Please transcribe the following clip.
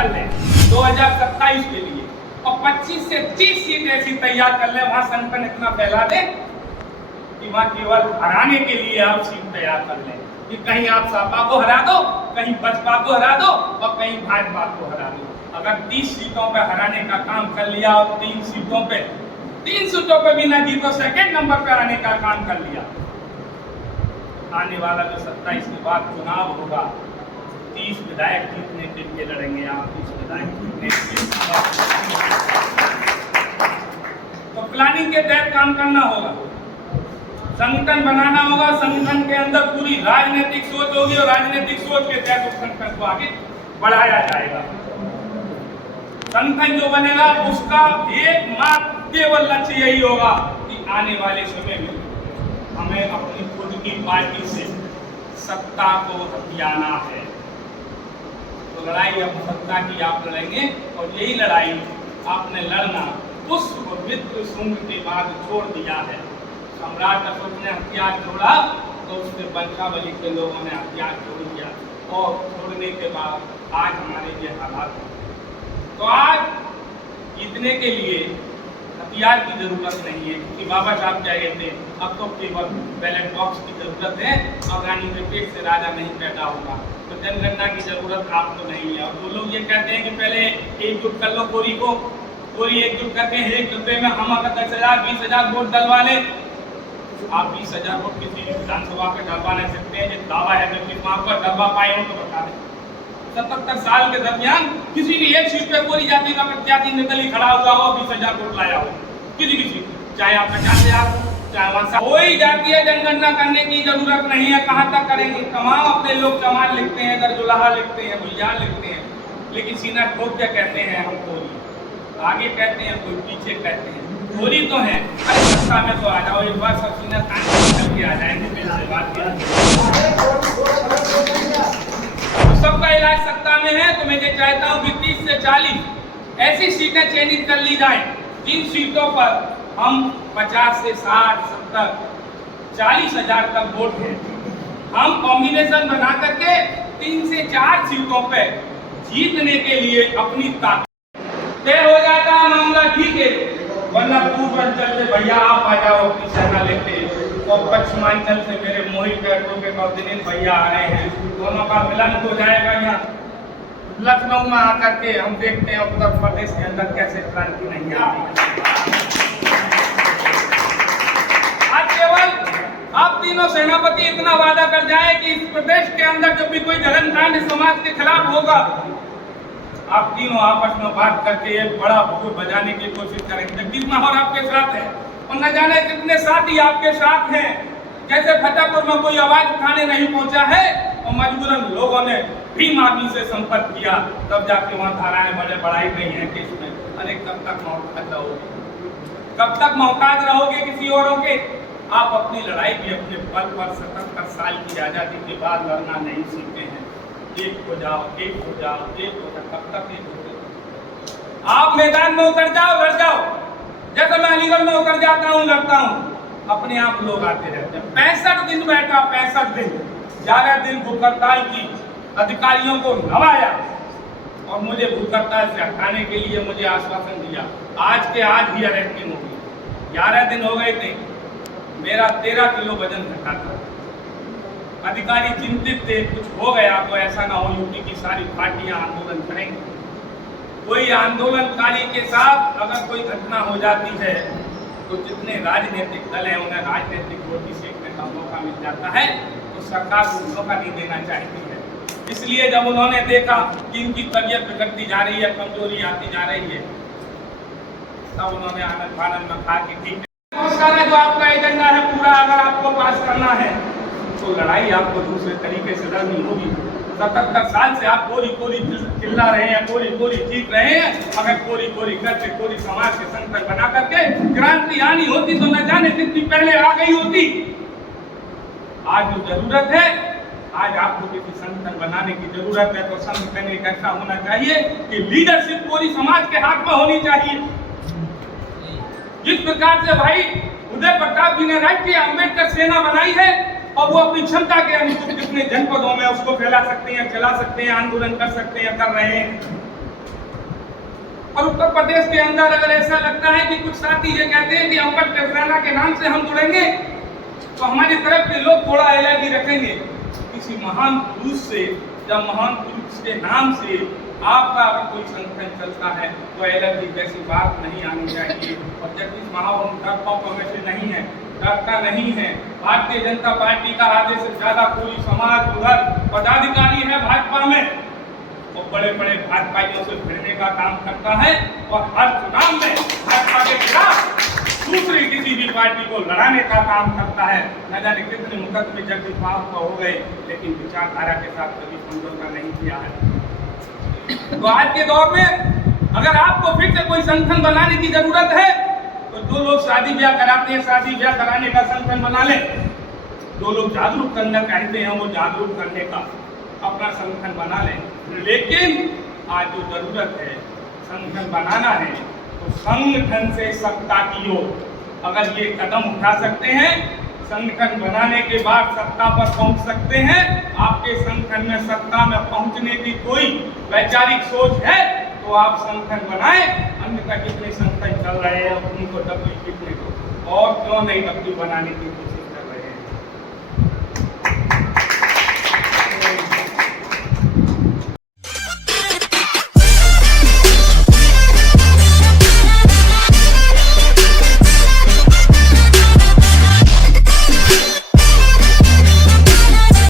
कर लें 2027 के लिए और 25 से 30 सीट ऐसी तैयार कर लें, वहां संगठन इतना फैला दे कि वहां केवल हराने के लिए आप सीट तैयार कर लें कि कहीं आप सपा को हरा दो, कहीं बसपा को हरा दो और कहीं भाजपा को हरा दो। अगर 30 सीटों पे हराने का काम कर लिया और 3 सीटों पे भी ना जीतो, सेकंड नंबर पे आने का काम कर लिया, आने वाला जो 27 के बाद चुनाव होगा 30 विधायक जीतने के लिए लड़ेंगे आप, 30 विधायक जीतने के लिए। तो प्लानिंग के तहत काम करना होगा, संगठन बनाना होगा, संगठन के अंदर पूरी राजनीतिक सोच होगी और राजनीतिक सोच के तहत उस संगठन को आगे बढ़ाया जाएगा। संगठन जो बनेगा उसका एकमात्र केवल लक्ष्य यही होगा कि आने वाले समय में हमें अपनी खुद की पार्टी से सत्ता को हथियाना है। तो लड़ाई अब सत्ता की आप लड़ेंगे और यही लड़ाई आपने लड़ना उस पवित्र शुंग के बाद छोड़ दिया है। सम्राट अशोक ने हथियार छोड़ा तो उसके वंशावली के लोगों ने हथियार छोड़ दिया और छोड़ने के बाद आज हमारे ये हालात हैं। तो आज जीतने के लिए हथियार की जरूरत नहीं है, क्योंकि बाबा साहब क्या कहते हैं, अब तो केवल बैलेट बॉक्स की जरूरत है और रानी के पेट से राजा नहीं पैदा होगा। तो जनगणना की जरूरत आपको नहीं है। और वो लोग ये कहते हैं कि पहले एकजुट कर लो कोरी को, कोरी एकजुट करते हैं 1 रुपये में हम अगर 10,000 20,000 वोट डलवा लें, आप 20,000 वोट किसी भी विधानसभा पे डलवा नहीं सकते हैं। जो दावा है जबकि वहां पर डलवा पाए हो तो बता दें। 77 साल के दरमियान किसी भी एक सीट पे कोई जाति का प्रत्याशी निर्दलीय खड़ा हुआ हो, 20,000 वोट लाया हो किसी भी सीट, चाहे आप 50,000 हो चाहे वहां कोई जातीय जनगणना करने की जरूरत नहीं है। कहाँ तक करेंगे? तमाम अपने लोग चमार लिखते हैं, दरजुलाहा लिखते हैं, बुलियार लिखते हैं, लेकिन सीना ठोक के कहते हैं हम कोरी, आगे कहते हैं कोई पीछे कहते हैं कोरी तो है। अरे सत्ता में तो आ जाओ एक बार, सब सीना तान करके आ जाएंगे, मेरे से बात सबका इलाज सत्ता में है। तो मैं ये चाहता हूँ कि 30 से 40 ऐसी सीटें चयनित कर ली जाएं जिन सीटों पर हम 50 से 60 70 40,000 तक वोट है, हम कॉम्बिनेशन बना करके 3 से 4 सीटों पे जीतने के लिए अपनी ताकत तय हो जाता है मामला, ठीक है। वरना पूर्वांचल से भैया आप आ जाओ अपनी सेना लेके और पश्चिमांचल से मेरे मोहित और दिनेश भैया आ रहे हैं, दोनों का मिलन हो जाएगा। यहाँ लखनऊ में आकर के हम देखते हैं उत्तर प्रदेश के अंदर कैसे क्रांति नहीं आती। आज केवल आप तीनों सेनापति इतना वादा कर जाए कि इस प्रदेश के अंदर जब भी कोई धर्मकांड समाज के खिलाफ होगा, आप तीनों आपस में बात करके एक बड़ा भूख बजाने की कोशिश करेंगे। जगदीश माहौर आपके साथ है और न जाने कितने साथी आपके साथ हैं। जैसे फतेहपुर में कोई आवाज उठाने नहीं पहुंचा है और मजबूरन लोगों ने भीम आदमी से संपर्क किया, तब जाके वहां धाराएं बढ़ाई गई हैं कि इसमें अरे कब तक मोहताज रहोगे, कब तक मोहताज रहोगे किसी औरों के। आप अपनी लड़ाई भी अपने बल पर 77 साल की आजादी के बाद लड़ना नहीं सीखे हैं। एक हो जाओ, एक हो जाओ, एक हो जाओ, कब तक एक हो जाओ? आप मैदान में उतर जाओ, लड़ जाओ। जैसे मैं अलीगढ़ में उतर जाता हूँ, लड़ता हूँ, अपने आप लोग आते रहते हैं। 65 दिन बैठा, 65 दिन 11 दिन भूख हड़ताल की, अधिकारियों को नवाया और मुझे भूख हड़ताल से हटाने के लिए मुझे आश्वासन दिया। आज के आज ही अरेस्टिंग होगी। 11 दिन हो गए थे, मेरा 13 किलो वजन घटा था। अधिकारी चिंतित थे कुछ हो गया तो ऐसा ना हो यूपी की सारी पार्टियां आंदोलन करेंगी। कोई आंदोलनकारी के साथ अगर कोई घटना हो जाती है तो जितने राजनीतिक दल हैं उन्हें राजनीतिक रोटी सेकने का मौका मिल जाता है, तो सरकार को मौका नहीं देना चाहती है। इसलिए जब उन्होंने देखा कि इनकी तबीयत बिगड़ती जा रही है, कमजोरी आती जा रही है, तब उन्होंने आनंद फानंद में कहा कि ठीक है, बहुत सारा जो आपका एजेंडा है पूरा अगर आपको पास करना है तो लड़ाई आपको दूसरे तरीके से लड़नी होगी। 77 साल से आप कोरी कोरी चिल्ला रहे हैं, कोरी कोरी चीख रहे हैं। अगर कोरी कोरी करके कोरी समाज के संगठन बना करके क्रांति आनी होती तो न जाने कितनी पहले आ गई होती। आज जो जरूरत है, आज आपको किसी संगठन बनाने की जरूरत है, तो संगठन एक ऐसा होना चाहिए कि लीडरशिप पूरी समाज के हाथ में होनी चाहिए। जिस प्रकार से भाई उदय प्रताप जी ने राष्ट्रीय अम्बेडकर सेना बनाई है और वो अपनी क्षमता के अनुसार कितने जनपदों में उसको फैला सकते हैं, चला सकते हैं, आंदोलन कर सकते हैं, कर रहे हैं। और उत्तर प्रदेश के अंदर अगर ऐसा लगता है कि कुछ साथी ये कहते हैं कि अम्बेडकर सेना के नाम से हम जुड़ेंगे, तो हमारी तरफ के लोग थोड़ा एलर्जी रखेंगे। किसी महान पुरुष से या महान पुरुष के नाम से आपका अगर कोई संगठन चलता है तो एलर्जी जैसी बात नहीं आनी चाहिए। और जगदीश महावन डरपोक में से नहीं है, डरता नहीं है। भारतीय जनता पार्टी का आधे से ज्यादा पूरी समाज उधर पदाधिकारी है भाजपा में, और बड़े बड़े भाजपाइयों से भिड़ने का काम करता है और हर चुनाव में भाजपा के खिलाफ दूसरी किसी भी पार्टी को लड़ाने का काम करता है। न जाने कितने मुकदमे जगदीश महावन हो गए, लेकिन विचारधारा के साथ कभी समझौता नहीं किया है। तो आज के दौर में अगर आपको फिर से कोई संगठन बनाने की जरूरत है तो जो लोग शादी ब्याह कराते हैं, शादी ब्याह कराने का संगठन बना लें। जो लोग जागरूक करना चाहते हैं वो जागरूक करने का अपना संगठन बना लें। लेकिन आज जो जरूरत है संगठन बनाना है तो संगठन से सत्ता की ओर अगर ये कदम उठा सकते हैं, संगठन बनाने के बाद सत्ता पर पहुंच सकते हैं। आपके संगठन में सत्ता में पहुंचने की कोई वैचारिक सोच है तो आप संगठन बनाएं। अन्यथा कितने संगठन चल रहे हैं उनको डब्ल्यू कितने को और क्यों नहीं डब्ल्यू बनाने की कोशिश